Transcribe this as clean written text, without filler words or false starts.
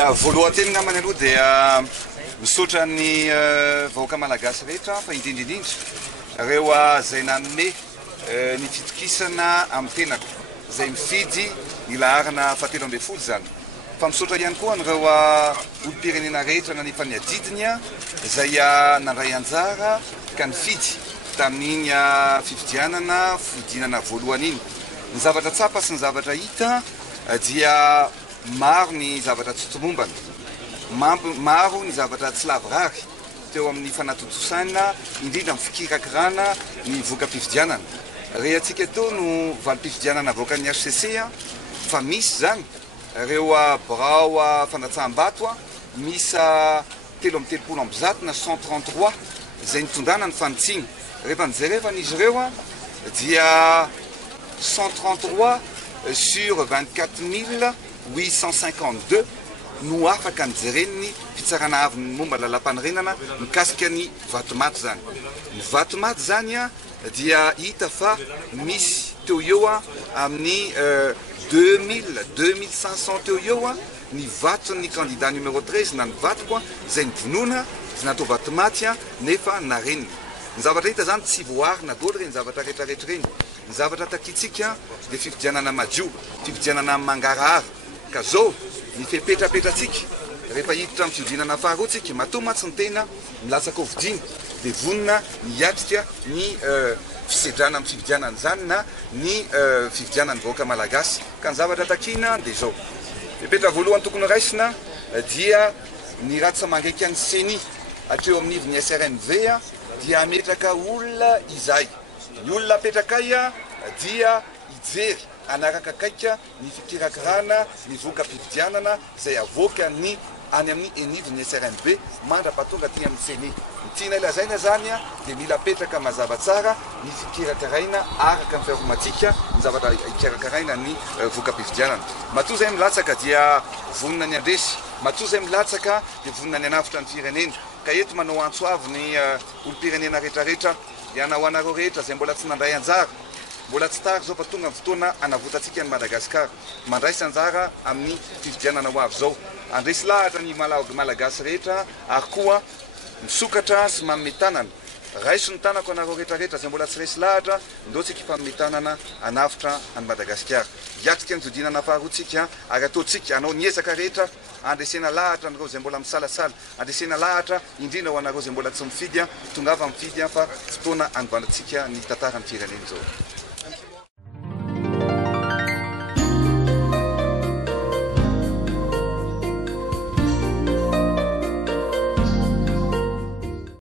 Dia voalohany teny namany aloha dia misaotra ny vahoaka malagasy rehetra fa indrindrindrindra reo zay nanome ny fitokisana amin'ny tenako zay mifidy ny laharana fahatelo ambin'ny folo zany. Fa misaotra ihany koa an'ireo olom-pirenena rehetra na ny fanadidiny zay nandray anjara ka nifidy tamin'iny fifidianana fidinana voalohany iny. Ny zavatra tsapa sy ny zavatra hita dia maro ny zavatra tsotsomombana, maro ny zavatra tsy lavorary teo amin'ny fanatotosana indrindra amin'ny fikirakirana ny voka-pifidianana. Rehatsika teo no valim-pifidianana avoakan'ny HCC fa misy zany reo birao fandatsaham-bato misy 330 amby zato na 133 zay nitondrana ny fanitsiny. Rehefa nijerevan'izy ireo dia 133 sur 24 852 no afaka nijereny fitsarana avy ny momba lalam-panorenana mikasika ny vatomaty zany. Ny vatomaty zany dia hita fa misy teo eo amin'ny 2500 teo eo ny vaton'ny candidat numéro 13 na ny vatoko zay nivonona zay natao vatomaty nefa nareniny. Ny zavatra hita zany tsy voarina daholo reny zavatra rehetrarehetra reny. Ny zavatra takitsika dia fifidianana madio, fifidianana mangarahara. Ka zao ny fepetrapetratsika rehefa hiditra amin'ny fiodinana faharoatsika matoa matsy ny tena milatsaka ovidiny dia vonona niatrika ny fisedrana amin'ny fifidianana zany na ny fifidianany vahoaka malagasy. Ka ny zavatra takina dia zao fepetra voalohany tokony raisina dia ny ratsy mandraika ny CENI hatreo amin'ny ivon'ny SRMV dia ametraka olona izay. Ny olona apetrakay dia ijery anaraka akaika ny fikirakirana ny voka-pifidianana zay avoaka ny any amin'ny enivon'ny SRMB mandra-pahatonga ty amin'ny CENI. Ny tiana ilazaina zany dia mila apetraka mazava tsara ny fikirakiraina araka ny fiaromatika ny zavatra ikarakaraina ny voka-pifidianana. Matoa zay milatsaka dia vonona ny andresy, matoa zay milatsaka dia vonona ny anavitra ny firenena. Ka eto manao antso avy ny olom-pirenena rehetrarehetra ianao anareo rehetra zay mbola tsy nandray anjara, mbola tsy tary zao fa tonga amin'ny fotoana anavotatsika ny Madagasikara mandraisa anjara amin'ny fifidianana ho avy zao. Andresy lahatra ny malagasy rehetra ary koa misokatra sy manome tanana. Raiso ny tanako anareo rehetrarehetra zay mbola tsy resy lahatra ndeotsika ifanome tanana anavitra any Madagasikara. Hiatrika ny fiodinana faharoatsika ary ataotsika anao niezaka rehetra andresena lahatra anareo zay mbola misalasala, andresena lahatra indrindra ho anareo zay mbola tsy mifidy tongava mifidy fa fotoana anovantsika ny tantaran'ny firenena zao.